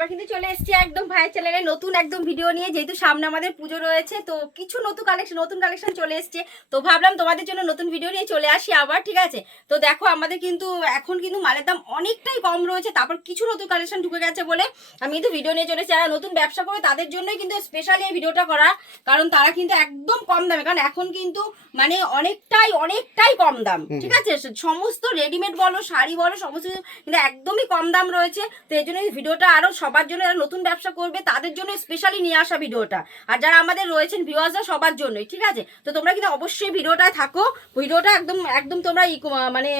আবার কিন্তু চলে এসেছি একদম ভাইয়ের চ্যানেলে নতুন একদম ভিডিও নিয়ে, যেহেতু সামনে আমাদের পুজো রয়েছে তো কিছু নতুন কালেকশন চলে এসেছে। তো ভাবলাম তোমাদের জন্য নতুন ভিডিও নিয়ে চলে আসি আবার, ঠিক আছে। তো দেখো আমাদের কিন্তু এখন কিন্তু মালের দাম অনেকটাই কম রয়েছে, তারপর কিছু নতুন কালেকশন ঢুকে গেছে বলে আমি কিন্তু ভিডিও নিয়ে চলেছি। যারা নতুন ব্যবসা করে তাদের জন্যই কিন্তু স্পেশালি এই ভিডিওটা করা, কারণ তারা কিন্তু একদম কম দামে, কারণ এখন কিন্তু মানে অনেকটাই কম দাম, ঠিক আছে। সমস্ত রেডিমেড বলো শাড়ি বলো সমস্ত কিন্তু একদমই কম দাম রয়েছে। তো এই জন্য ভিডিওটা আরো সবার জন্য, যারা নতুন ব্যবসা করবে তাদের জন্য স্পেশালি নিয়ে আসা ভিডিওটা, আর যারা আমাদের রয়েছেন ভিউয়ার্সরা সবার জন্যই, ঠিক আছে। তো তোমরা কিন্তু অবশ্যই ভিডিওটায় থাকো, ভিডিওটা একদম একদম তোমরা মানে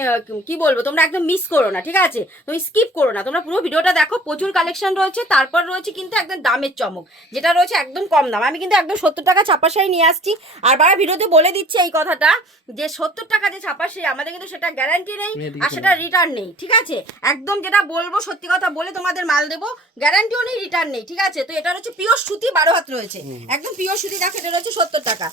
কি বলবো, তোমরা একদম মিস করো না, ঠিক আছে। তুমি স্কিপ করো না, তোমরা পুরো ভিডিওটা দেখো। প্রচুর কালেকশন রয়েছে, তারপর রয়েছে কিন্তু একদম দামের চমক, যেটা রয়েছে একদম কম দাম। আমি কিন্তু একদম 70 টাকা ছাপা শাড়ি নিয়ে আসছি, আর বারা ভিডিওতে বলে দিচ্ছি এই কথাটা যে 70 টাকা যে ছাপা শাড়ি আমাদের কিন্তু সেটা গ্যারান্টি নেই আর সেটা রিটার্ন নেই, ঠিক আছে। একদম যেটা বলবো সত্যি কথা বলে তোমাদের মাল দেবো, গ্যারান্টিও নেই রিটার্ন নেই, ঠিক আছে। তো এটা হচ্ছে পিওর সুতি 12 হাত রয়েছে, একদম পিওর সুতি। দেখো এটা রয়েছে 70 টাকা,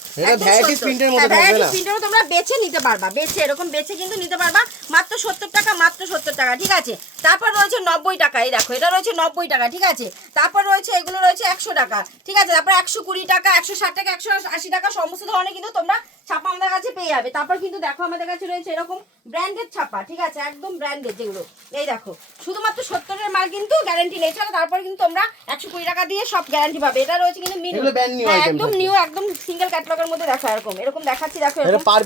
প্রিন্টেরও তোমরা বেছে নিতে পারবা, বেছে এরকম বেছে কিন্তু নিতে পারবা মাত্র 70 টাকা, মাত্র 70 টাকা, ঠিক আছে। তারপর রয়েছে 90 টাকা, এই দেখো এটা রয়েছে 90 টাকা, ঠিক আছে। তারপর রয়েছে এগুলো রয়েছে 100 টাকা, ঠিক আছে। তারপর 120 টাকা, 160 টাকা, 180 টাকা সমস্ত ধরনের কিন্তু তোমরা ছাপা আমাদের কাছে পেয়ে যাবে। তারপর কিন্তু দেখো আমাদের কাছে রয়েছে এরকম ব্র্যান্ডেড ছাপা, ঠিক আছে, একদম ব্র্যান্ডেড যেগুলো, এই দেখো শুধুমাত্র 70 এর মাল কিন্তু গ্যারান্টি নেই। চলো তারপর কিন্তু তোমরা 120 টাকা দিয়ে সব গ্যারান্টি পাবে। এটা রয়েছে কিন্তু মিনু, একদম নিউ, একদম সিঙ্গেল ক্যাটালগের মধ্যে দেখো, এরকম দেখাচ্ছি, দেখো এরকম পার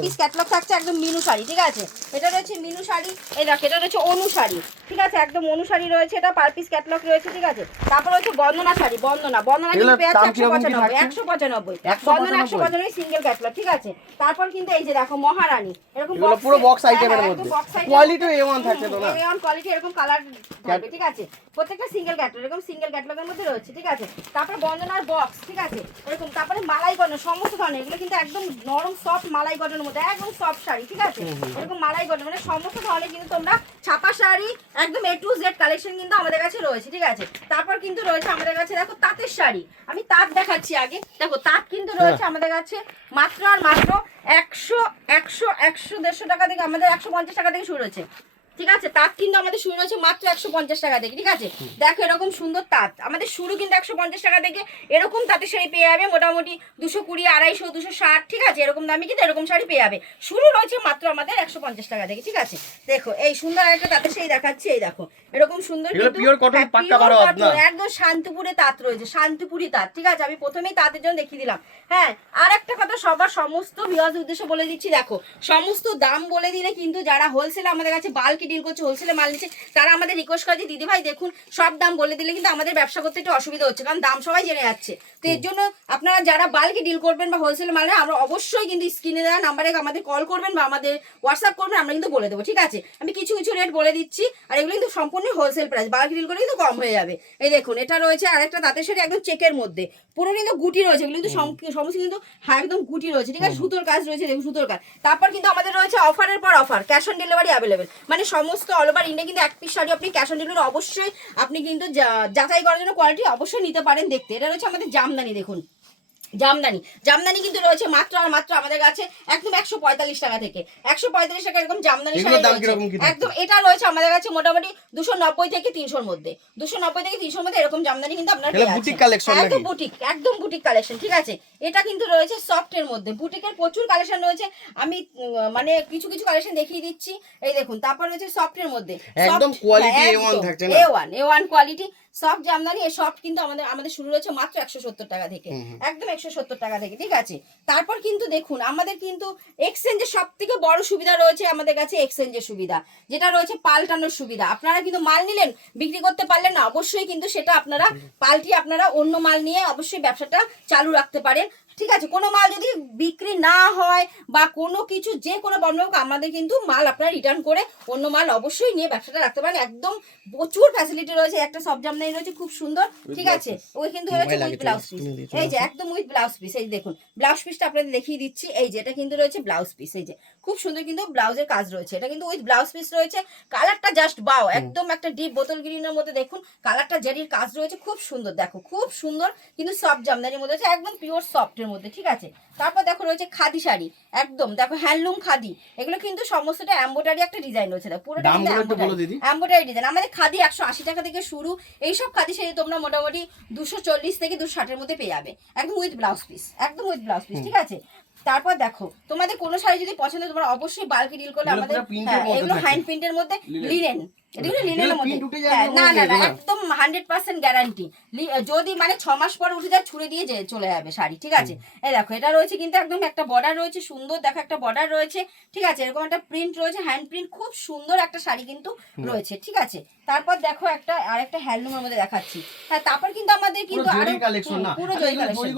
পিস ক্যাটালগ থাকছে, একদম মিনু শাড়ি, ঠিক আছে। এটা রয়েছে মিনু শাড়ি, এই দেখো এটা রয়েছে অনু শাড়ি, ঠিক আছে, একদম অনু শাড়ি রয়েছে, এটা পার পিস ক্যাটালগ রয়েছে, ঠিক আছে। তারপর রয়েছে বন্দনা শাড়ি, বন্দনা কিন্তু পেয়ে যাচ্ছে 195 বন্দনা 195 সিঙ্গেল ক্যাটালগ, ঠিক আছে। তারপর কিন্তু এই যে দেখো মহারানী, এরকম পুরো বক্স আইটেমের মধ্যে, কোয়ালিটি A1 থাকছে, তো না A1 কোয়ালিটি, এরকম কালার থাকবে, ঠিক আছে। প্রত্যেকটা সিঙ্গেল ক্যাটালগ, এরকম সিঙ্গেল ক্যাটালগের মধ্যে রয়েছে, ঠিক আছে। তারপর বন্দনার বক্স, ঠিক আছে, এরকম। তারপরে মালাই কটন সমস্ত ধরনের, এগুলো কিন্তু একদম নরম সফট মালাই কটনের মধ্যে, একদম সফট শাড়ি, ঠিক আছে, এরকম মালাই কটন, মানে সমস্ত ধরনের কিন্তু তোমরা ছাপা শাড়ি একদম A to Z কালেকশন কিন্তু আমাদের কাছে রয়েছে, ঠিক আছে। তারপর কিন্তু রয়েছে আমাদের কাছে দেখো তাঁতের শাড়ি, আমি তাঁত দেখাচ্ছি আগে, দেখো তাঁত কিন্তু রয়েছে আমাদের কাছে মাত্র আর মাত্র 100 টাকা থেকে, আমাদের 150 টাকা থেকে শুরু হয়েছে, ঠিক আছে। তাঁত কিন্তু আমাদের শুরু হয়েছে মাত্র 150 টাকা থেকে, ঠিক আছে। দেখো এরকম সুন্দর তাঁত আমাদের শুরু কিন্তু 150 টাকা থেকে, এরকম তাঁতের শাড়ি পেয়ে যাবে মোটামুটি 220, 250, 260, ঠিক আছে, এরকম দামি কিন্তু এরকম শাড়ি পেয়ে যাবে। শুরু রয়েছে মাত্র আমাদের 150 টাকা থেকে, ঠিক আছে। দেখো এই সুন্দর একটা তাঁতের শাড়ি দেখাচ্ছি, এই দেখো এরকম সুন্দর একদম শান্তিপুরে তাঁত রয়েছে, শান্তিপুরি তাঁত, ঠিক আছে। আমি প্রথমেই তাঁতের জন্য দেখিয়ে দিলাম। হ্যাঁ, আর একটা কথা সবার সমস্ত ভিউয়ার্সদের উদ্দেশ্যে বলে দিচ্ছি, দেখো সমস্ত দাম বলে দিলে কিন্তু যারা হোলসেলে আমাদের কাছে বাল্কি ডিল করছে, হোলসেলে মাল নিচ্ছে, তারা আমাদের রিকোয়েস্ট করে যে দিদি ভাই দেখুন সব দাম বলে দিলে কিন্তু আমাদের ব্যবসা করতে একটু অসুবিধা হচ্ছে, কারণ দাম সবাই জেনে যাচ্ছে। তো এর জন্য আপনারা যারা বাল্কি ডিল করবেন বা হোলসেল মাল, আমরা অবশ্যই কিন্তু স্ক্রিনে দেওয়া নাম্বারে আমাদের কল করবেন বা আমাদের হোয়াটসঅ্যাপ করবেন, আমরা কিন্তু বলে দেবো, ঠিক আছে। আমি কিছু রেট বলে দিচ্ছি, আর এগুলো কিন্তু সম্পূর্ণ হোলসেল প্রাইস, বাল্কি ডিল করে কিন্তু কম হয়ে যাবে। এই দেখুন এটা রয়েছে আরেকটা তাঁতের শাড়ি, একদম চেকের মধ্যে, পুরো কিন্তু গুটি রয়েছে, এগুলো কিন্তু সমস্ত কিন্তু একদম গুটি রয়েছে, ঠিক আছে, সুতোর কাজ রয়েছে, দেখুন সুতোর কাজ। তারপর কিন্তু আমাদের রয়েছে অফারের পর offer, cash on delivery available, মানে সমস্ত অল ওভার ইন্ডিয়া কিন্তু এক পিস শাড়ি আপনি ক্যাশ অন ডেলিভারি অবশ্যই আপনি কিন্তু যাচাই করার জন্য কোয়ালিটি অবশ্যই নিতে পারেন দেখতে। এটা রয়েছে আমাদের জামদানি, দেখুন জামদানি কিন্তু রয়েছে মাত্র আর মাত্র আমাদের কাছে একদম 145 টাকা থেকে, 145 টাকা এরকম জামদানি শাড়ি একদম। এটা রয়েছে আমাদের কাছে মোটামুটি 290 থেকে 300 মধ্যে, 290 থেকে 300 মধ্যে এরকম জামদানি কিন্তু আপনারা পেয়ে যাচ্ছেন, একদম বুটিক কালেকশন, ঠিক আছে। এটা কিন্তু রয়েছে সফটের মধ্যে, বুটিকের প্রচুর কালেকশন রয়েছে, আমি মানে কিছু কালেকশন দেখিয়ে দিচ্ছি, এই দেখুন। তারপর রয়েছে সফটের মধ্যে, একদম কোয়ালিটি A1 থাকছে না, A1 কোয়ালিটি সফট জামদানি। এই সফট কিন্তু আমাদের শুরু রয়েছে মাত্র 170 টাকা থেকে, একদম 170 টাকা থেকে, ঠিক আছে। তারপর কিন্তু দেখুন আমাদের কিন্তু এক্সচেঞ্জের সব থেকে বড় সুবিধা রয়েছে আমাদের কাছে, এক্সচেঞ্জের সুবিধা যেটা রয়েছে পাল্টানোর সুবিধা। আপনারা কিন্তু মাল নিলেন বিক্রি করতে পারলেন না, অবশ্যই কিন্তু সেটা আপনারা পাল্টিয়ে আপনারা অন্য মাল নিয়ে অবশ্যই ব্যবসাটা চালু রাখতে পারেন, ঠিক আছে। কোনো মাল যদি বিক্রি না হয় বা কোনো কিছু যে কোনো প্রবলেম হোক, আমাদের কিন্তু মাল আপনারা রিটার্ন করে অন্য মাল অবশ্যই নিয়ে ব্যবসাটা রাখতে পারেন। একদম প্রচুর ফ্যাসিলিটি রয়েছে, একটা সব জামদানি রয়েছে খুব সুন্দর, ঠিক আছে। ওই কিন্তু রয়েছে উইথ ব্লাউজ পিস, এই যে একদম উইথ ব্লাউজ পিস, এই দেখুন ব্লাউজ পিসটা আপনাদের দেখিয়ে দিচ্ছি, এই যে এটা কিন্তু রয়েছে ব্লাউজ পিস, এই যে খুব সুন্দর কিন্তু ব্লাউজের কাজ রয়েছে, এটা কিন্তু উইথ ব্লাউজ পিস রয়েছে। কালারটা জাস্ট বাও, একদম একটা ডিপ বোতল গ্রিনের মধ্যে, দেখুন কালারটা জারির কাজ রয়েছে খুব সুন্দর, দেখো খুব সুন্দর কিন্তু সফট জামদানির মধ্যে আছে, একদম পিওর সফটের মধ্যে, ঠিক আছে। তারপর দেখো রয়েছে খাদি শাড়ি, একদম দেখো হ্যান্ডলুম খাদি, এগুলো কিন্তু সমস্তটা এমব্রয়ডারি একটা ডিজাইন রয়েছে, পুরোটা এমব্রয়ডারি ডিজাইন। আমাদের খাদি 180 টাকা থেকে শুরু। এইসব খাদি শাড়ি তোমরা মোটামুটি 240 থেকে 260 মধ্যে পেয়ে যাবে, একদম উইথ ব্লাউজ পিস, একদম উইথ ব্লাউজ পিস, ঠিক আছে। তারপর দেখো তোমাদের কোনো শাড়ি যদি পছন্দ তোমরা অবশ্যই বাল্কে ডিল করলে আমাদের, এগুলো হ্যান্ড প্রিন্টের মধ্যে লিনেন, এগুলো লিনেনের মধ্যে, না না না একদম 100% গ্যারান্টি। যদি মানে 6 মাস পর উঠে যায় ছুঁড়ে দিয়ে চলে যাবে শাড়ি, ঠিক আছে। এই দেখো এটা রয়েছে কিন্তু একদম একটা বর্ডার রয়েছে সুন্দর, দেখো একটা বর্ডার রয়েছে, ঠিক আছে, এরকম একটা প্রিন্ট রয়েছে, হ্যান্ড প্রিন্ট, খুব সুন্দর একটা শাড়ি কিন্তু রয়েছে, ঠিক আছে। তারপর দেখো একটা আরেকটা হ্যান্ডলুমের মধ্যে দেখাচ্ছি। হ্যাঁ, তারপর কিন্তু আমাদের কিন্তু আরো পুরো জরি কালেকশন,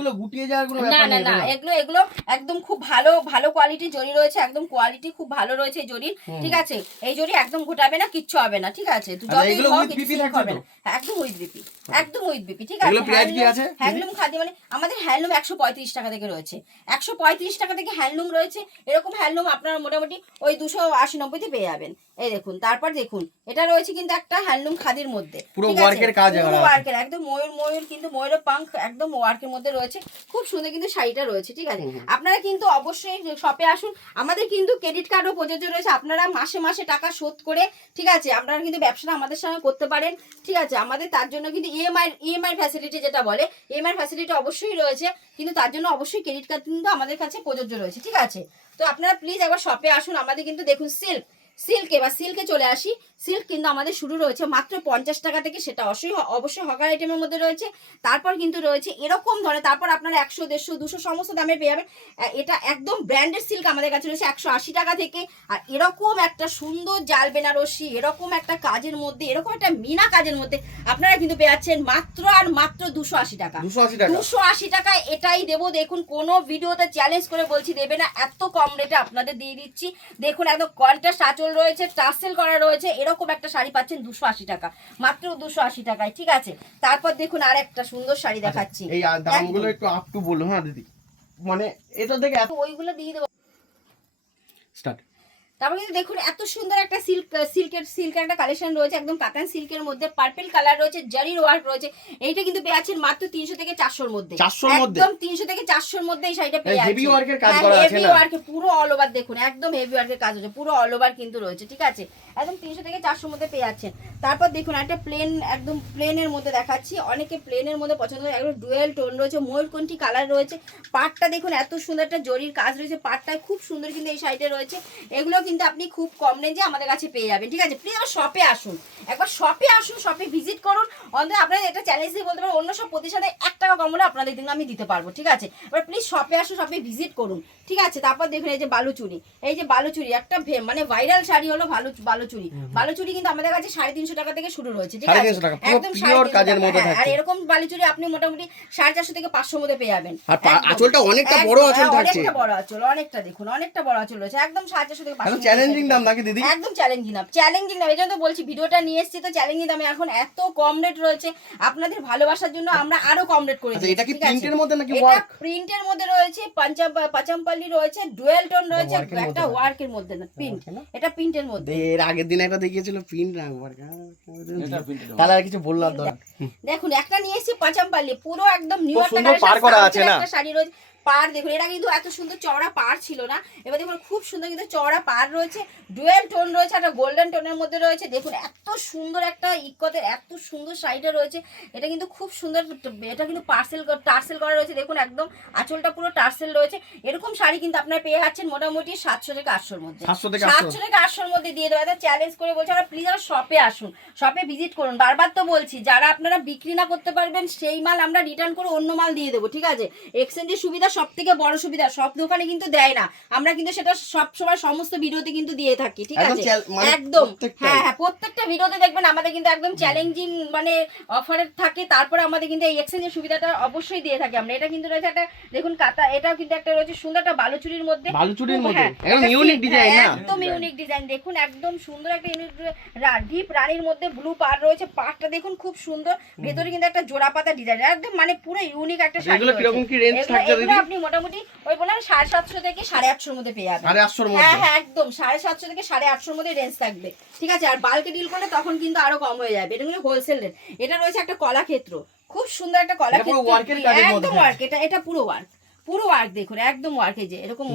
না না না এগুলো একদম খুব ভালো ভালো কোয়ালিটি জরি রয়েছে, একদম কোয়ালিটি খুব ভালো রয়েছে এই জরির, ঠিক আছে। এই জরি একদম গোটাবে না, কিচ্ছু হবে না, ঠিক আছে। যতই হোক কিছু হবে না, একদম উইথ বিপি, একদম উইথ বিপি, ঠিক আছে। হ্যান্ডলুম খাদি মানে আমাদের হ্যান্ডলুম 135 টাকা থেকে রয়েছে, 135 টাকা থেকে হ্যান্ডলুম রয়েছে। এরকম হ্যান্ডলুম আপনারা মোটামুটি ওই 280-90 পেয়ে যাবেন। এই দেখুন, তারপর দেখুন এটা রয়েছে কিন্তু একটা হ্যান্ডলুম খাদির মধ্যে, পুরো ওয়ার্কের কাজ, পুরো ওয়ার্কের একদম ময়ূর কিন্তু ময়ূর পাঙ্খ একদম ওয়ার্কের মধ্যে রয়েছে, খুব সুন্দর কিন্তু শাড়িটা রয়েছে, ঠিক আছে। আপনারা কিন্তু অবশ্যই শপে আসুন, আমাদের কিন্তু ক্রেডিট কার্ডও প্রযোজ্য রয়েছে, আপনারা মাসে মাসে টাকা শোধ করে, ঠিক আছে, আপনারা কিন্তু ব্যবসাটা আমাদের সঙ্গে করতে পারেন, ঠিক আছে। আমাদের তার জন্য কিন্তু ইএমআই ফ্যাসিলিটি যেটা বলে, ইএমআই ফ্যাসিলিটি অবশ্যই রয়েছে, কিন্তু তার জন্য অবশ্যই ক্রেডিট কার্ড কিন্তু আমাদের কাছে প্রযোজ্য রয়েছে, ঠিক আছে। তো আপনারা প্লিজ একবার শপে আসুন। আমাদের কিন্তু দেখুন সিল্কে চলে আসি। সিল্ক কিন্তু আমাদের শুরু রয়েছে মাত্র 50 টাকা থেকে, সেটা অবশ্যই হকার আইটেমের মধ্যে রয়েছে। তারপর কিন্তু রয়েছে এরকম ধরনের, তারপর আপনারা 100, 150, 200 সমস্ত দামে পেয়ে যাবেন। এটা একদম ব্র্যান্ডেড সিল্ক আমাদের কাছে রয়েছে 180 টাকা থেকে। আর এরকম একটা সুন্দর জাল বেনারসি, এরকম একটা কাজের মধ্যে, এরকম একটা মিনা কাজের মধ্যে আপনারা কিন্তু পেয়ে যাচ্ছেন মাত্র আর মাত্র 280 টাকা, 280 টাকা এটাই দেবো। দেখুন কোনো ভিডিওতে চ্যালেঞ্জ করে বলছি দেবে না, এত কম রেটে আপনাদের দিয়ে দিচ্ছি। দেখুন একদম কন্ট্রাস্ট আঁচল রয়েছে, টার্সেল করা রয়েছে, এরকম একটা শাড়ি পাচ্ছেন 280 টাকা, মাত্র 280 টাকায়, ঠিক আছে। তারপর দেখুন আর একটা সুন্দর শাড়ি দেখাচ্ছি, এই দামগুলো একটু আপ টু বলো। হ্যাঁ দিদি, মানে এটা দেখে ওইগুলো দিয়ে দেবো স্টার্ট। তারপর কিন্তু দেখুন এত সুন্দর একটা সিল্কের একটা কালেকশন রয়েছে, একদম কাতান সিল্কের মধ্যে পার্পল কালার রয়েছে, জারির ওয়ার্ক রয়েছে। এইটা কিন্তু পেয়ে যাচ্ছেন মাত্র 300 থেকে 400 এর মধ্যে, একদম 300 থেকে 400 এর মধ্যে এই শাড়িটা পেয়ে যাচ্ছেন। হেভি ওয়ার্কের কাজ করা আছে না, হেভি ওয়ার্কে পুরো অল ওভার, দেখুন একদম হেভি ওয়ার্কের কাজ হচ্ছে, পুরো অল ওভার কিন্তু রয়েছে, ঠিক আছে। একদম 300 থেকে 400 এর মধ্যে পেয়ে যাচ্ছেন। তারপর দেখুন একটা প্লেন, একদম প্লেনের মধ্যে দেখাচ্ছি, অনেকে প্লেনের মধ্যে পছন্দ করে, একদম ডুয়েল টোন রয়েছে, ময়ূরকণ্ঠী কালার রয়েছে, পাটটা দেখুন এত সুন্দর একটা জরির কাজ রয়েছে, পাটটায় খুব সুন্দর কিন্তু এই শাড়িটা রয়েছে। এগুলো কিন্তু আপনি খুব কম রেঞ্জে আমাদের কাছে পেয়ে যাবেন, ঠিক আছে। প্লিজ আমার শপে আসুন, একবার শপে আসুন, শপে ভিজিট করুন। অন্তত আপনারা এটা চ্যালেঞ্জ দিয়ে বলতে পারেন অন্য সব প্রতিষ্ঠানে 1 টাকা কম হলে আপনাদের কিন্তু আমি দিতে পারবো, ঠিক আছে। এবার প্লিজ শপে আসুন, শপে ভিজিট করুন, ঠিক আছে। তারপর দেখুন এই যে বালুচুরি, এই যে বালুচুরি একটা মানে ভাইরাল শাড়ি হলো বালুচুরি। বালুচুরি কিন্তু আমাদের কাছে 350 টাকা থেকে শুরু রয়েছে, ঠিক আছে, একদম পিওর কাজের মধ্যে থাকে। আর এরকম বালুচুরি আপনি মোটামুটি 450 থেকে 500 মধ্যে পেয়ে যাবেন। আর আঁচলটা অনেকটা বড় আঁচল থাকছে, অনেকটা বড় আঁচল, অনেকটা দেখুন অনেকটা বড় আঁচল রয়েছে, একদম 450 থেকে 500। চ্যালেঞ্জিং দাম নাকি দিদি? একদম চ্যালেঞ্জিং দাম, চ্যালেঞ্জিং দাম। এই জন্য তো বলছি ভিডিওটা নিয়ে এসেছি তো চ্যালেঞ্জিং দামে। এখন এত কম রেট রয়েছে, আপনাদের ভালোবাসার জন্য আমরা আরো কম রেট করে দিচ্ছি। এটা কি প্রিন্টের মধ্যে নাকি ওয়ার্ক? এটা প্রিন্টের মধ্যে রয়েছে, পাঁচামপাল্লি রয়েছে, ডুয়েল টোন রয়েছে, একটা ওয়ার্কের মধ্যে না প্রিন্ট, এটা প্রিন্টের মধ্যে। এর আগের দিন একটা দেখিয়েছিল প্রিন্ট ওয়ার্ক, তাহলে আর কিছু বললাম তো। দেখুন একটা নিয়ে এসেছি পাঁচামপাল্লি, পুরো একদম নিউ একটা শাড়ি রয়েছে। পাড় দেখুন, এটা কিন্তু এত সুন্দর চওড়া পাড় ছিল না, এবার দেখুন খুব সুন্দর কিন্তু চওড়া পাড় রয়েছে, ডুয়েল টোন রয়েছে, একটা গোল্ডেন টোনের মধ্যে রয়েছে। দেখুন এত সুন্দর একটা ইকতের এত সুন্দর শাড়িটা রয়েছে, এটা কিন্তু খুব সুন্দর, এটা কিন্তু টার্সেল করা রয়েছে। দেখুন একদম আঁচলটা পুরো টার্সেল রয়েছে। এরকম শাড়ি কিন্তু আপনারা পেয়ে যাচ্ছেন মোটামুটি 700 থেকে 800 এর মধ্যে, 700 থেকে 800 এর মধ্যে দিয়ে দেবো। এটা চ্যালেঞ্জ করে বলছি, আপনারা প্লিজ আমার শপে আসুন, শপে ভিজিট করুন। বারবার তো বলছি যারা আপনারা বিক্রি না করতে পারবেন সেই মাল আমরা রিটার্ন করে অন্য মাল দিয়ে দেবো, ঠিক আছে। এক্সচেঞ্জের সুবিধা সব থেকে বড় সুবিধা, সব দোকানে কিন্তু দেয় না, আমরা কিন্তু সেটা সব সময় সমস্ত ভিডিওতে কিন্তু দিয়ে থাকি, ঠিক আছে। একদম হ্যাঁ হ্যাঁ, প্রত্যেকটা ভিডিওতে দেখবেন আমাদের কিন্তু একদম চ্যালেঞ্জিং মানে অফারে থাকে। তারপরে আমাদের কিন্তু এই এক্সচেঞ্জের সুবিধাটা অবশ্যই দিয়ে থাকি আমরা। এটা কিন্তু রয়েছে একটা দেখুন কাতা, এটাও কিন্তু একটা রয়েছে সুন্দর একটা বালুচুরির মধ্যে, একদম ইউনিক ডিজাইন, একদম ইউনিক ডিজাইন। দেখুন একদম সুন্দর একটা ইউনিক ডিপ রানীর মধ্যে ব্লু পাড় রয়েছে, পাড়টা দেখুন খুব সুন্দর, ভেতরে কিন্তু একটা জোড়া পাতা ডিজাইন, একদম মানে পুরো ইউনিক একটা শাড়ি। এগুলো কিরকম কি রেঞ্জ থাকছে দিদি? আপনি মোটামুটি ওই বললাম 750 থেকে 850 এর মধ্যে পেয়ে যাবেন। 850 এর মধ্যে? হ্যাঁ হ্যাঁ, একদম 750 থেকে 850 এর মধ্যে রেঞ্জ থাকবে, ঠিক আছে। আর বাল্কে ডিল করলে তখন কিন্তু আরো কম হয়ে যাবে, এটা কিন্তু হোলসেল রেট। এটা রয়েছে একটা কলাক্ষেত্র, খুব সুন্দর একটা কলাক্ষেত্র, একদম ওয়ার্ক, এটা পুরো ওয়ার্ক, পুরো ওয়ার্ক দেখুন, একদম ওয়ার্কে যে এরকম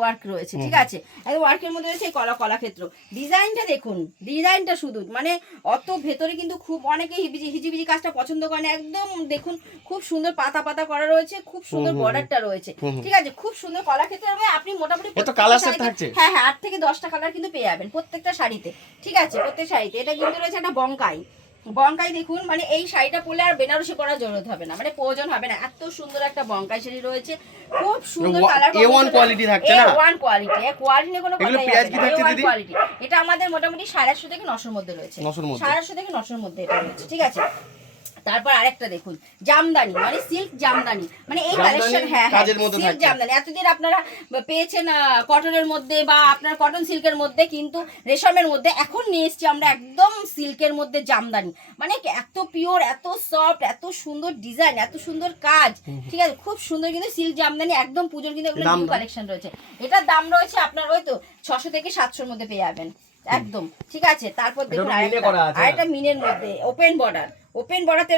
ওয়ার্ক রয়েছে, ঠিক আছে, একদম ওয়ার্কের মধ্যে রয়েছে কলাক্ষেত্র। ডিজাইনটা দেখুন, ডিজাইনটা শুধু মানে অত ভেতরে কিন্তু খুব অনেকে হিজিবিজি কাজটা পছন্দ করে না, একদম দেখুন খুব সুন্দর পাতা পাতা করা রয়েছে, খুব সুন্দর বর্ডারটা রয়েছে, ঠিক আছে, খুব সুন্দর কলাক্ষেত্র হবে। আপনি মোটামুটি হ্যাঁ 8 থেকে 10টা কালার কিন্তু পেয়ে যাবেন প্রত্যেকটা শাড়িতে, ঠিক আছে, প্রত্যেক শাড়িতে। এটা কিন্তু রয়েছে একটা বঙ্কাই দেখুন, মানে এই শাড়িটা পরলে আর বেনারসি পরার জরুরত হবে না, মানে প্রয়োজন হবে না, এত সুন্দর একটা বঙ্কাই শাড়ি রয়েছে, খুব সুন্দর কালার, A1 কোয়ালিটি থাকছে না, A1 কোয়ালিটি, কোয়ালিটি নিয়ে কোনো কথাই হবে না, A1 কোয়ালিটি। এটা আমাদের মোটামুটি 850 থেকে 900 মধ্যে রয়েছে, 850 থেকে 900 মধ্যে এটা রয়েছে, ঠিক আছে। তারপর আরেকটা দেখুন জামদানি, মানে সিল্ক জামদানি, মানে এই কালেকশন, হ্যাঁ সিল্ক জামদানি। এতদিন আপনারা পেয়েছেন কটনের মধ্যে বা আপনার কটন সিল্কের মধ্যে, কিন্তু রেশমের মধ্যে, এখন নিয়ে এসছি আমরা একদম সিল্কের মধ্যে জামদানি, মানে এত পিওর, এত সফট, এত সুন্দর ডিজাইন, এত সুন্দর কাজ, ঠিক আছে, খুব সুন্দর কিন্তু সিল্ক জামদানি, একদম পুজোর কিন্তু এগুলো নিউ কালেকশন রয়েছে। এটার দাম রয়েছে আপনার ওই তো 600 থেকে 700 মধ্যে পেয়ে যাবেন একদম, ঠিক আছে। তারপর দেখুন আরেকটা মিনের মধ্যে ওপেন বর্ডার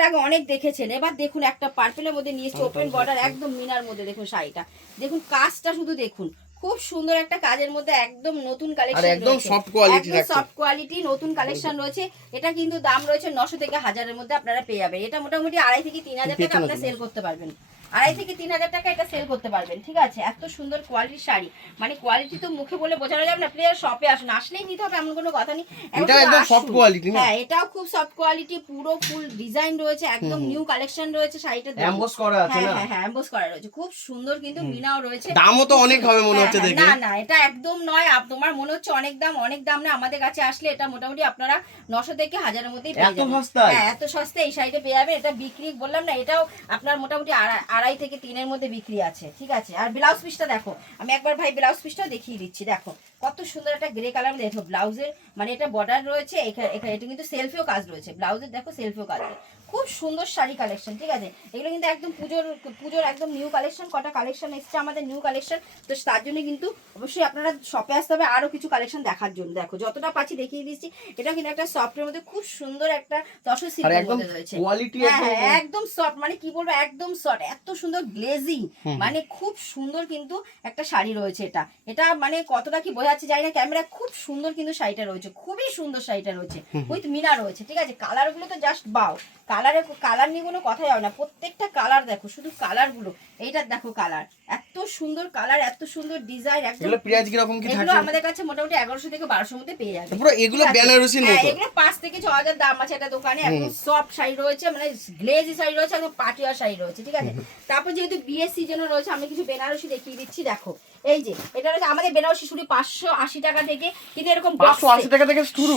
আগে অনেক দেখেছেন, এবার দেখুন একটা পার্পেলের মধ্যে নিয়ে এসছে ওপেন বর্ডার, একদম মিনার মধ্যে দেখুন শাড়িটা, দেখুন কাজটা শুধু দেখুন, খুব সুন্দর একটা কাজের মধ্যে একদম নতুন কালেকশন, একদম সফট কোয়ালিটি নতুন কালেকশন রয়েছে। এটা কিন্তু দাম রয়েছে 900 থেকে 1000-এর মধ্যে আপনারা পেয়ে যাবেন। এটা মোটামুটি 2.5 থেকে 3000 টাকা আপনারা সেল করতে পারবেন, 2.5 থেকে 3000 টাকা এটা সেল করতে পারবেন, ঠিক আছে। এত সুন্দর কোয়ালিটির শাড়ি, মানে কোয়ালিটি তো মুখে বলে বোঝানো যাবে না, প্লেয়ার শপে আসুন, আসলেই নিতে হবে এমন কোনো কথা নেই। এটা একদম সফট কোয়ালিটি না, হ্যাঁ এটাও খুব সফট কোয়ালিটি, পুরো ফুল ডিজাইন রয়েছে, একদম নিউ কালেকশন রয়েছে, শাড়িটা এমবস করা আছে না, হ্যাঁ এমবস করা রয়েছে, খুব সুন্দর কিন্তু মিনাও রয়েছে। দামও তো অনেক হবে মনে হচ্ছে দেখে, না এটা একদম নয়, তোমার মনে হচ্ছে অনেক দাম না, আমাদের কাছে আসলে এটা মোটামুটি আপনারা 900 থেকে 1000-এর মধ্যেই পেয়ে যাবেন, হ্যাঁ এত সস্তা এই শাড়িটা পেয়ে যাবেন। এটা বিক্রি বললাম না, এটাও আপনার মোটামুটি 2.5 থেকে 3-এর মধ্যে বিক্রি আছে, ঠিক আছে। আর ব্লাউজ পিসটা দেখো, আমি একবার ভাই ব্লাউজ পিসটাও দেখিয়ে দিচ্ছি, দেখো কত সুন্দর একটা গ্রে কালার, দেখো ব্লাউজের মানে এটা বর্ডার রয়েছে, এখানে এটা কিন্তু সেলফিও কাজ রয়েছে, ব্লাউজের দেখো সেলফিও কাজ রয়েছে, খুব সুন্দর শাড়ি কালেকশন, ঠিক আছে। এগুলো কিন্তু একদম পুজোর একদম নিউ কালেকশন, কটা কালেকশন এসছে আমাদের নিউ কালেকশন, তো তার জন্য কিন্তু অবশ্যই আপনারা শপে আসতে হবে আরো কিছু কালেকশন দেখার জন্য। দেখো যতটা পাচ্ছি দেখিয়ে দিচ্ছি, এটা কিন্তু একটা সফটের মধ্যে খুব সুন্দর একটা তসর সিল্কের মধ্যে রয়েছে, হ্যাঁ একদম সফট, মানে কি বলবো একদম সফট, এত সুন্দর গ্লেজিং, মানে খুব সুন্দর কিন্তু একটা শাড়ি রয়েছে। এটা মানে কতটা কি বোঝাচ্ছে জানি না ক্যামেরা, খুব সুন্দর কিন্তু শাড়িটা রয়েছে, খুবই সুন্দর শাড়িটা রয়েছে, উইথ মিনা রয়েছে, ঠিক আছে। কালার গুলো তো জাস্ট বাও, কালার নিয়ে কোনো কথাই হবে না, প্রত্যেকটা কালার দেখো, শুধু কালার গুলো, এইটার দেখো কালার, এত সুন্দর কালার, এত সুন্দর ডিজাইন, একদম প্রাইস কি রকম কি থাকে? এগুলো আমাদের কাছে মোটামুটি 1100 থেকে 1200 মধ্যে পেয়ে যাবে, পুরো এগুলো বেনারসির মতো, হ্যাঁ এগুলো 5 থেকে 6000 দাম আছে এটা দোকানে। একদম সফট শাড়ি রয়েছে, মানে গ্লেজি শাড়ি রয়েছে, একদম পাটিয়ার শাড়ি রয়েছে, ঠিক আছে। তারপর যেহেতু বিয়ের সিজন রয়েছে, আমি কিছু বেনারসি দেখিয়ে দিচ্ছি, দেখো এই যে এটা রয়েছে আমাদের বেনারসি শুরু 580 টাকা থেকে, কিন্তু এরকম 580 টাকা থেকে শুরু।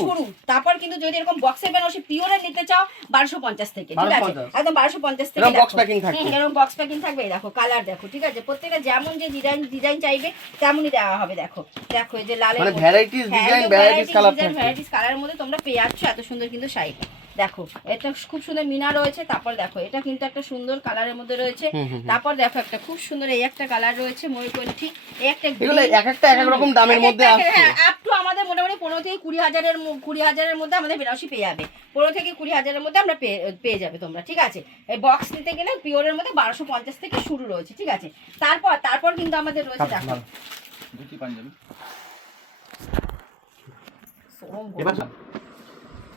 তারপর কিন্তু যদি এরকম বক্সের বেনারসি পিওরের নিতে চাও 1250 থেকে, ঠিক আছে, একদম 1250 থেকে, এরকম বক্স প্যাকিং থাকবে, এরকম বক্স প্যাকিং থাকবে। এই দেখো কালার দেখো, ঠিক আছে, প্রত্যেকটা যেমন যে ডিজাইন চাইবে তেমনই দেওয়া হবে। দেখো এই যে লাল, মানে ভ্যারাইটিস ডিজাইন, ভ্যারাইটিস কালারের মধ্যে তোমরা পেয়ে যাচ্ছ, এত সুন্দর কিন্তু শাড়িটা দেখো, এটা খুব সুন্দর মিনা রয়েছে। তারপর দেখো এটা কিন্তু একটা সুন্দর কালারের মধ্যে রয়েছে। তারপর দেখো একটা খুব সুন্দর এই একটা কালার রয়েছে ময়ূরকণ্ঠী, এই একটা এগুলো এক এক রকম দামের মধ্যে আছে, হ্যাঁ আপ টু আমাদের মোটামুটি 15 থেকে 20,000-এর মধ্যে আমাদের বেনারসি পেয়ে যাবে, 15 থেকে 20,000-এর মধ্যে আমরা পেয়ে যাবে তোমরা, ঠিক আছে। এই বক্স নিতে গেলে পিওরের মধ্যে 1250 থেকে শুরু রয়েছে, ঠিক আছে। তারপর কিন্তু আমাদের রয়েছে দেখো ধুতি পাঞ্জাবি,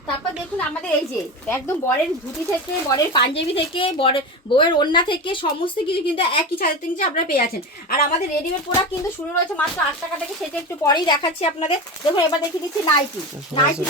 তারপর দেখুন আমাদের এই যে একদম বরের ধুতি থেকে, বরের পাঞ্জাবি থেকে, বউয়ের ওড়না থেকে, সমস্ত কিছু কিন্তু একই ছাদের নিচে আপনারা পেয়ে আছেন। আর আমাদের রেডিমেড প্রোডাক্ট কিন্তু শুরু রয়েছে মাত্র 8 টাকা থেকে, সেটা একটু পরেই দেখাচ্ছি আপনাদের। দেখুন এবার দেখিয়ে দিচ্ছি নাইটি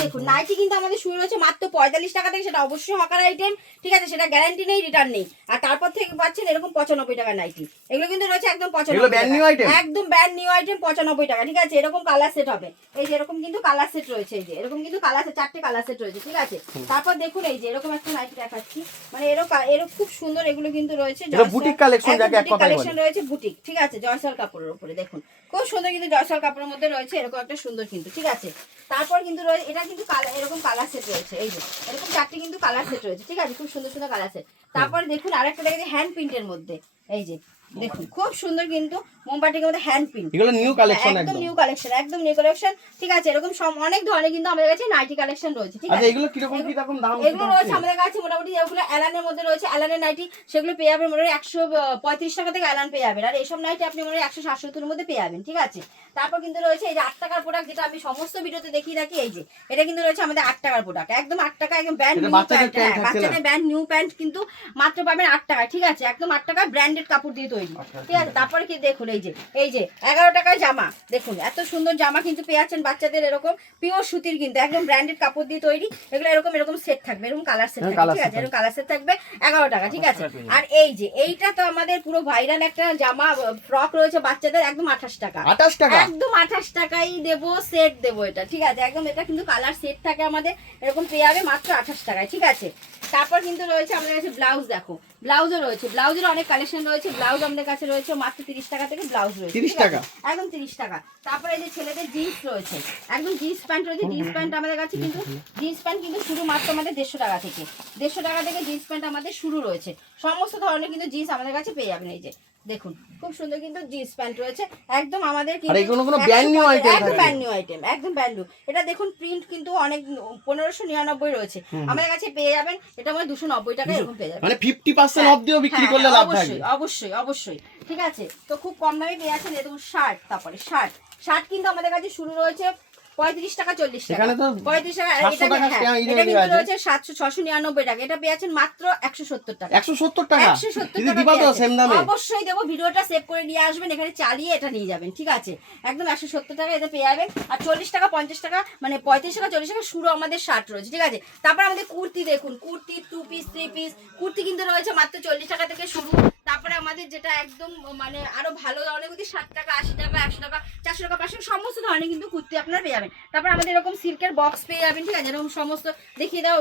দেখুন, নাইটি কিন্তু আমাদের শুরু রয়েছে মাত্র 45 টাকা থেকে, সেটা অবশ্যই হকার আইটেম, ঠিক আছে, সেটা গ্যারান্টি নেই, রিটার্ন নেই। আর তারপর থেকে পাচ্ছেন এরকম 95 টাকা নাইটি, এগুলো কিন্তু রয়েছে একদম 95 টাকা, একদম ব্র্যান্ড নিউ আইটেম 95 টাকা, ঠিক আছে। এরকম কালার সেট হবে, এই যে এরকম কিন্তু কালার সেট রয়েছে, এই যে এরকম কিন্তু কালার সেট, 4টে কালার সেট রয়েছে, ঠিক আছে। তারপর দেখুন এই যে এরকম একটা নাইটি দেখাচ্ছি, মানে এরকম খুব সুন্দর, এগুলো কিন্তু রয়েছে বুটিক কালেকশন, যাকে এক কথায় বলে রয়েছে বুটিক, ঠিক আছে, জয়সওয়াল কাপড়ের উপরে দেখুন খুব সুন্দর কিন্তু জয়সওয়াল কাপড়ের মধ্যে রয়েছে এরকম একটা সুন্দর কিন্তু, ঠিক আছে। তারপর কিন্তু রয়েছে এটা কিন্তু এরকম কালার সেট রয়েছে, এই যে এরকম 4টে কিন্তু কালার সেট রয়েছে, ঠিক আছে, খুব সুন্দর সুন্দর কালার সেট। তারপর দেখুন আরেকটা দেখেছি হ্যান্ড প্রিন্টের মধ্যে, এই যে দেখুন খুব সুন্দর কিন্তু মোমবাটিকের মধ্যে হ্যান্ড প্রিন্ট, এগুলো নিউ কালেকশন একদম নিউ কালেকশন, একদম নিউ কালেকশন। ঠিক আছে, এরকম অনেক ধরনের কিন্তু আমাদের কাছে নাইটি কালেকশন রয়েছে। ঠিক আচ্ছা আছে, এগুলো কিরকম কিরকম দাম? এগুলো রয়েছে আমাদের কাছে মোটামুটি যেগুলো অ্যালানের মধ্যে রয়েছে, অ্যালানের নাইটি সেগুলো পেয়ে যাবেন মোটামুটি 135 টাকা থেকে অ্যালান পেয়ে যাবেন। আর এইসব নাইটি আপনি মোটামুটি 170 মধ্যে পেয়ে যাবেন। ঠিক আছে, তারপর কিন্তু রয়েছে এই যে 8 টাকার প্রোডাক্ট, যেটা আমি সমস্ত ভিডিওতে দেখিয়ে রাখি। এই যে এটা কিন্তু রয়েছে আমাদের 8 টাকার প্রোডাক্ট, একদম 8 টাকা, একদম ব্র্যান্ড নিউ প্যান্ট। হ্যাঁ, বাচ্চাদের ব্র্যান্ড নিউ প্যান্ট কিন্তু মাত্র পাবেন 8 টাকায়। ঠিক আছে, একদম 8 টাকা ব্র্যান্ডেড কাপড় দিয়ে তৈরি। ঠিক আছে, তারপরে কি দেখুন এই যে 11 টাকায় জামা, দেখুন এত সুন্দর জামা কিন্তু পেয়ে যাচ্ছেন বাচ্চাদের, এরকম পিওর সুতির কিন্তু একদম ব্র্যান্ডেড কাপড় দিয়ে তৈরি। এগুলো এরকম সেট থাকবে, এরকম কালার সেট থাকবে। ঠিক আছে, এরকম কালার সেট থাকবে 11 টাকা। ঠিক আছে, আর এই যে এইটা তো আমাদের পুরো ভাইরাল একটা জামা ফ্রক রয়েছে বাচ্চাদের, একদম 28 টাকা। 28 টাকা, একদম 28 টাকাই দেবো, সেট দেবো এটা। ঠিক আছে, একদম এটা কিন্তু কালার সেট থাকে আমাদের, এরকম পেয়ে যাবে মাত্র 28 টাকায়। ঠিক আছে, তারপর কিন্তু রয়েছে আমাদের কাছে ব্লাউজ, দেখো ব্লাউজও রয়েছে, ব্লাউজের অনেক কালেকশন রয়েছে। ব্লাউজ আমাদের কাছে রয়েছে মাত্র 30 টাকা থেকে ব্লাউজ রয়েছে। 30 টাকা, একদম 30 টাকা। তারপরে এই যে ছেলেদের জিন্স রয়েছে, একদম জিন্স প্যান্ট রয়েছে। জিন্স প্যান্ট আমাদের কাছে কিন্তু জিন্স প্যান্ট কিন্তু শুরু মাত্র আমাদের 150 টাকা থেকে, 150 টাকা থেকে জিন্স প্যান্ট আমাদের শুরু রয়েছে। সমস্ত ধরনের কিন্তু জিন্স আমাদের কাছে পেয়ে যাবেন। এই যে দেখুন খুব সুন্দর কিন্তু জিন্স প্যান্ট রয়েছে, একদম আমাদের আর এগুলো কোনো ব্র্যান্ড নিউ আইটেম, একদম ব্র্যান্ড নিউ আইটেম, একদম ব্র্যান্ড নিউ। এটা দেখুন প্রিন্ট কিন্তু অনেক 1599 রয়েছে আমাদের কাছে পেয়ে যাবেন। এটা মানে 290 টাকা এরকম পেয়ে যাবেন, মানে 50% অফ দিয়েও বিক্রি করলে লাভ থাকবে। অবশ্যই অবশ্যই। ঠিক আছে, তো খুব কম দামে পেয়ে যাচ্ছেন। দেখুন শার্ট, তারপরে শার্ট কিন্তু আমাদের কাছে শুরু রয়েছে 35 টাকা 40 টাকা, 35 টাকা। এটা কিন্তু রয়েছে 699 টাকা, এটা পেয়ে যাচ্ছেন মাত্র 170 টাকা। 170 টাকা, 170 টাকা দিবা তো সেম দামে? অবশ্যই দেবো, ভিডিওটা সেভ করে নিয়ে আসবেন, এখানে চালিয়ে এটা নিয়ে যাবেন। ঠিক আছে, একদম 170 টাকা এটা পেয়ে যাবেন। আর 40 টাকা 50 টাকা মানে 35 টাকা 40 টাকা শুরু আমাদের শার্ট রয়েছে। ঠিক আছে, তারপর আমাদের কুর্তি দেখুন, কুর্তি 2 পিস 3 পিস কুর্তি কিন্তু রয়েছে মাত্র 40 টাকা থেকে শুরু। তারপরে আমাদের যেটা একদম মানে আরো ভালো ধরনের কুর্তি 60 টাকা 80 টাকা 100 টাকা 400 টাকা 500 সমস্ত ধরনের কিন্তু কুর্তি আপনারা পেয়ে যাবেন। তারপর আমাদের এরকম সিল্কের বক্স পেয়ে যাবেন। ঠিক আছে, এরকম সমস্ত দেখিয়ে দাও,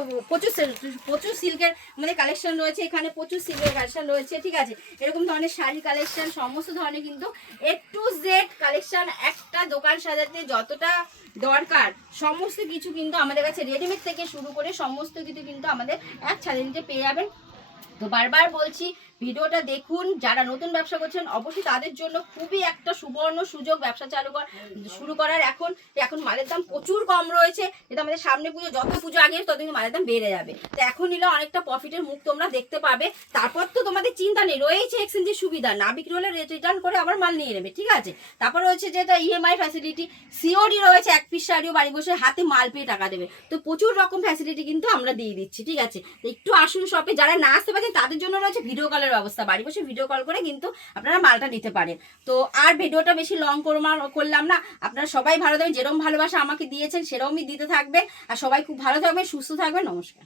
প্রচুর সিল্কের আমাদের কালেকশন রয়েছে এখানে, প্রচুর সিল্কের কালেকশন রয়েছে। ঠিক আছে, এরকম ধরনের শাড়ি কালেকশন, সমস্ত ধরনের কিন্তু A to Z কালেকশন। একটা দোকান সাজাতে যতটা দরকার সমস্ত কিছু কিন্তু আমাদের কাছে রেডিমেড থেকে শুরু করে সমস্ত কিছু কিন্তু আমাদের এক ছাদের নিচে পেয়ে যাবেন। তো বারবার বলছি ভিডিওটা দেখুন, যারা নতুন ব্যবসা করছেন অবশ্যই তাদের জন্য খুবই একটা সুবর্ণ সুযোগ ব্যবসা শুরু করার। এখন মালের দাম প্রচুর কম রয়েছে, এটা আমাদের সামনে পুজো, যত পুজো আগে তত কিন্তু মালের দাম বেড়ে যাবে। তো এখন নিলে অনেকটা প্রফিটের মুখ তোমরা দেখতে পাবে। তারপর তো তোমাদের চিন্তা নেই, রয়েছে এক্সচেঞ্জের সুবিধা, না বিক্রি হলে রিটার্ন করে আবার মাল নিয়ে নেবে। ঠিক আছে, তারপর রয়েছে যেটা ইএমআই ফ্যাসিলিটি, সিওডি রয়েছে, এক পিস শাড়িও বাড়ি বসে হাতে মাল পেয়ে টাকা দেবে। তো প্রচুর রকম ফ্যাসিলিটি কিন্তু আমরা দিয়ে দিচ্ছি। ঠিক আছে, একটু আসুন শপে, যারা না আসতে পারছেন তাদের জন্য রয়েছে ভিডিও কলের ব্যবস্থা, বাড়ি বসে ভিডিও কল করে কিন্তু আপনারা মালটা নিতে পারেন। তো আর ভিডিওটা বেশি লং করলাম না, আপনারা সবাই ভালো থাকবেন, যেরকম ভালোবাসা আমাকে দিয়েছেন সেরকমই দিতে থাকবেন। আর সবাই খুব ভালো থাকবেন, সুস্থ থাকবেন। নমস্কার।